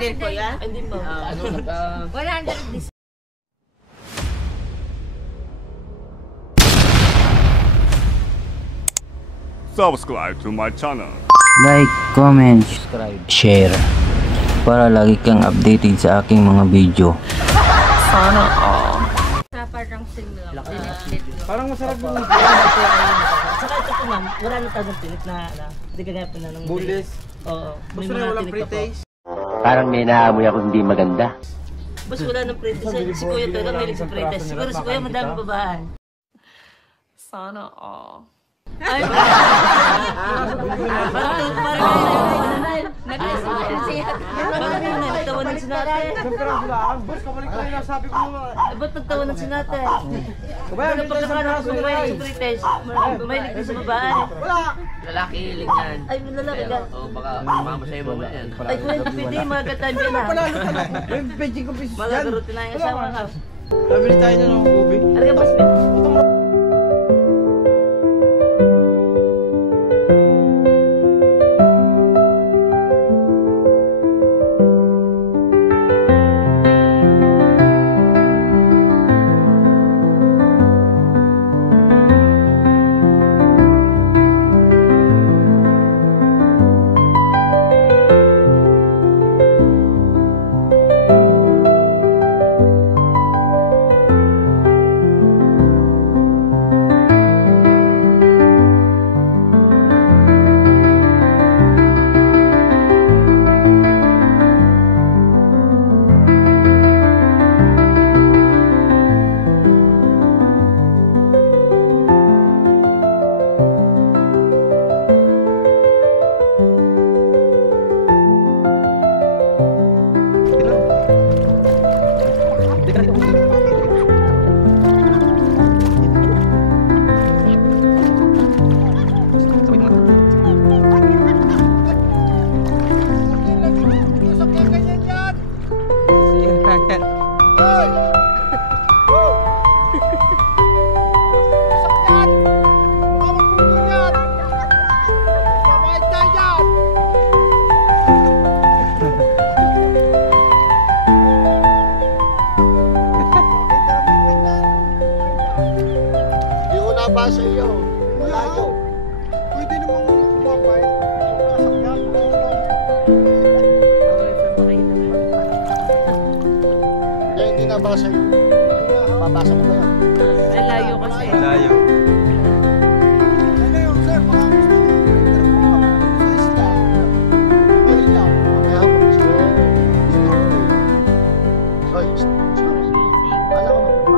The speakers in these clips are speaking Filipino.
channel ko yan? Hindi po. Ano, 100 Subscribe to my channel. Like, comment, subscribe, share para lagi kang updated sa aking mga video. Sana all. Parang similar. Parang masarap yung saka ito po ma'am, wala na tayong pinit na hindi ka ganyan na ng bulis. Oo. Gusto na walang pre-taste. Parang may naamoy ako hindi maganda. Basta wala nang pre-taste. Si Kuya talaga may sa pre-taste. Siguro si Kuya madami babahan. Sana all. Ay, nagtawanan si Nate. Boss, kabalik tayo na sabi ko. Ba't nagtawanan si Nate? Wala pagkakaroon ko may pre-taste. May ligtas sa babae. lalaki hiling yan. Ay, may lalaki ka. Oo, baka mama sa'yo mo yan. Ay, Kuya, pwede mga katime ka na. May paging ko pisos yan. Malagaro tinayan sa mga house. Nabili tayo na ng ubi. Ano ka, boss? Sa iyo. Malayo. Pwede naman kumapay. Kaya hindi nabasa yun. Mabasa mo ba yan? Malayo kasi. Malayo. Ano yun, sir? Baka gusto nyo sa isla. Bali lang. Kaya ako gusto. Alam ko naman.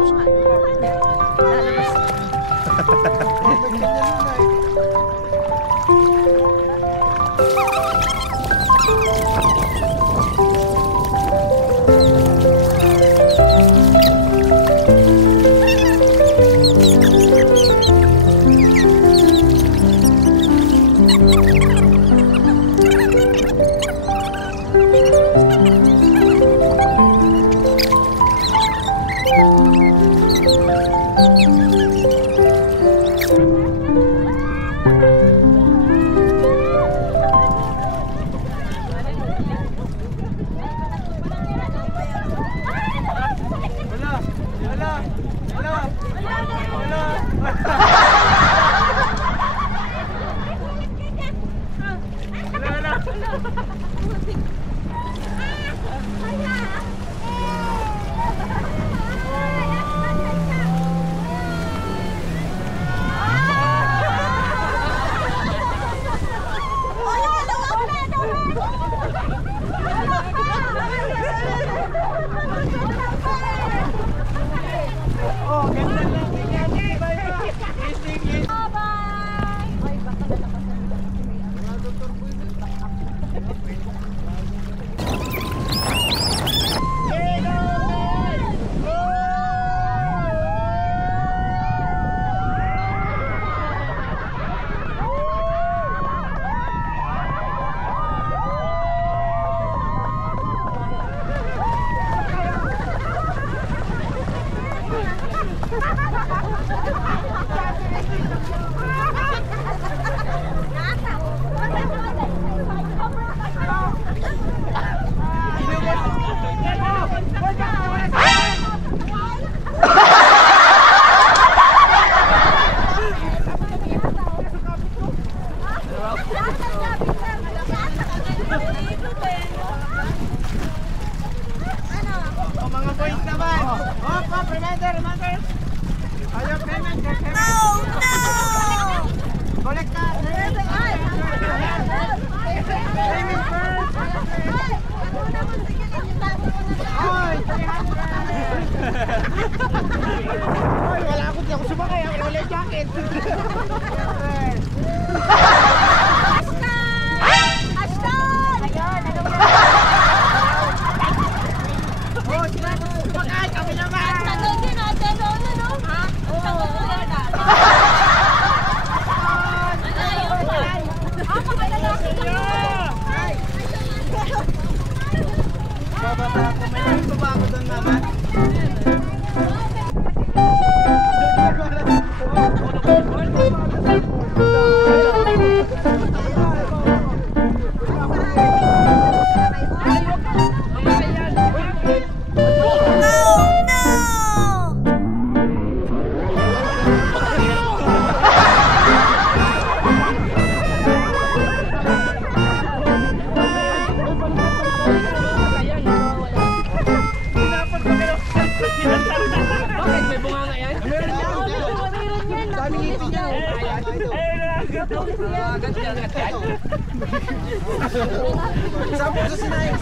Sabog sa sinayang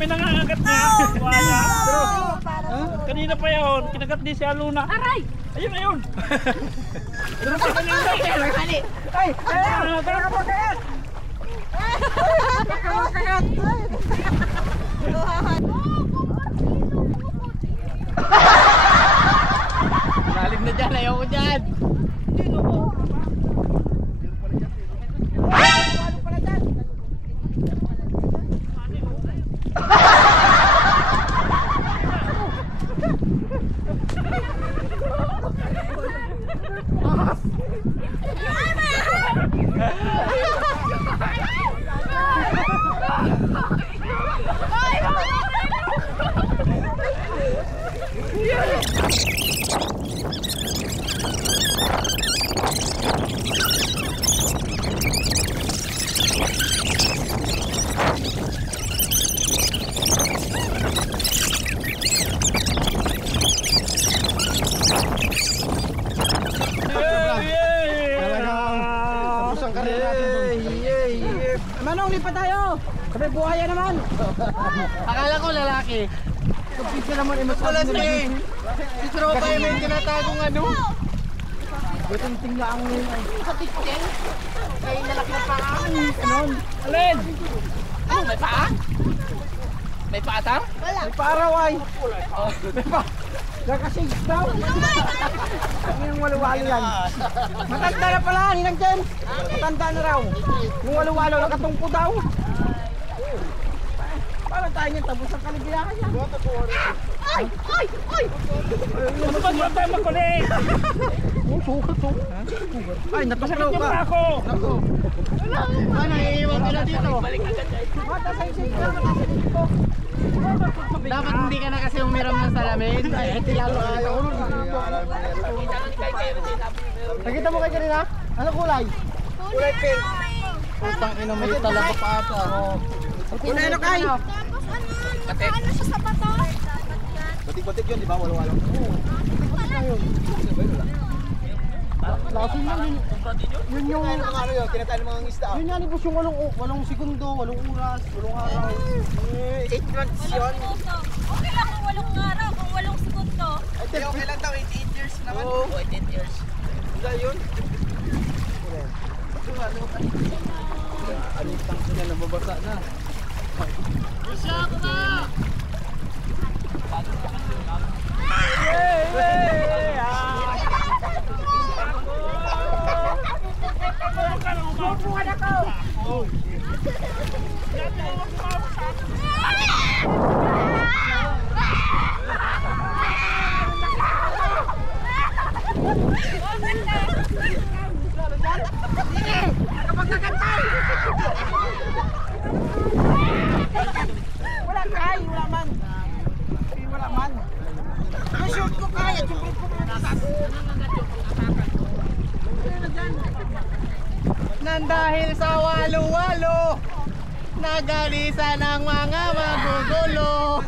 May nangangagat na. Wala. Kanina pa yun. Kinagat din si Aluna. Aray! Ayun, ayun. Pero pa kanina. Ay! Tara ka po kayan! Lalim na dyan, ayaw ko dyan. Manong, lipat tayo! Sabi buhaya naman! Akala ko lalaki. Kapisa naman emosyonal na yun. Si Tropa yung may tinatagong ano. Batang tingla ang yun. Sa tiktin. May lalaki na paa. Ganon. Alin! Ano, may paa? May paa tar? May paaraw ay. May pa. Nakasage daw. Ang yung walu-walo yan. Matanda na pala, Ninang Jen. Matanda na raw. Yung walu-walo, nakatungko daw. Paano tayo niyan? Tapos ang kaligayahan yan. Ay! Ay! Ay! Ano ba naman tayo makulit? Oh, sukat to. Ay, natuklaw Masakit yung ka. ako! Nako. Ah, naiiwan ka na dito. Balik agad. Mata sa isip ka, mata sa isip ko. Dapat hindi ka na kasi umiram ng salamin. Ay, hindi lalo ayaw. Nakita mo kay kanina? Ano kulay? Kulay pink. Putang ina mo yung talaga pa ata. Kulay ano kay? Ano siya sa bato? Batik-batik yun, di ba? Walo-walo. Lasin lang yun. Yun yung ano yun, kinatayin mga isda. Yun yan, ibus yung walong segundo, walong oras, walong araw. 8 months yun. Okay lang kung 8 araw, kung 8 segundo. Okay lang daw, 8 years naman. Oo, 8 years. Hindi yun. Alitang sila, nababasa na. Wala kay, wala man. Wala man. Shoot ko kaya, siyempre ko Nandahil sa walo-walo, nagalisa ng mga magugulo.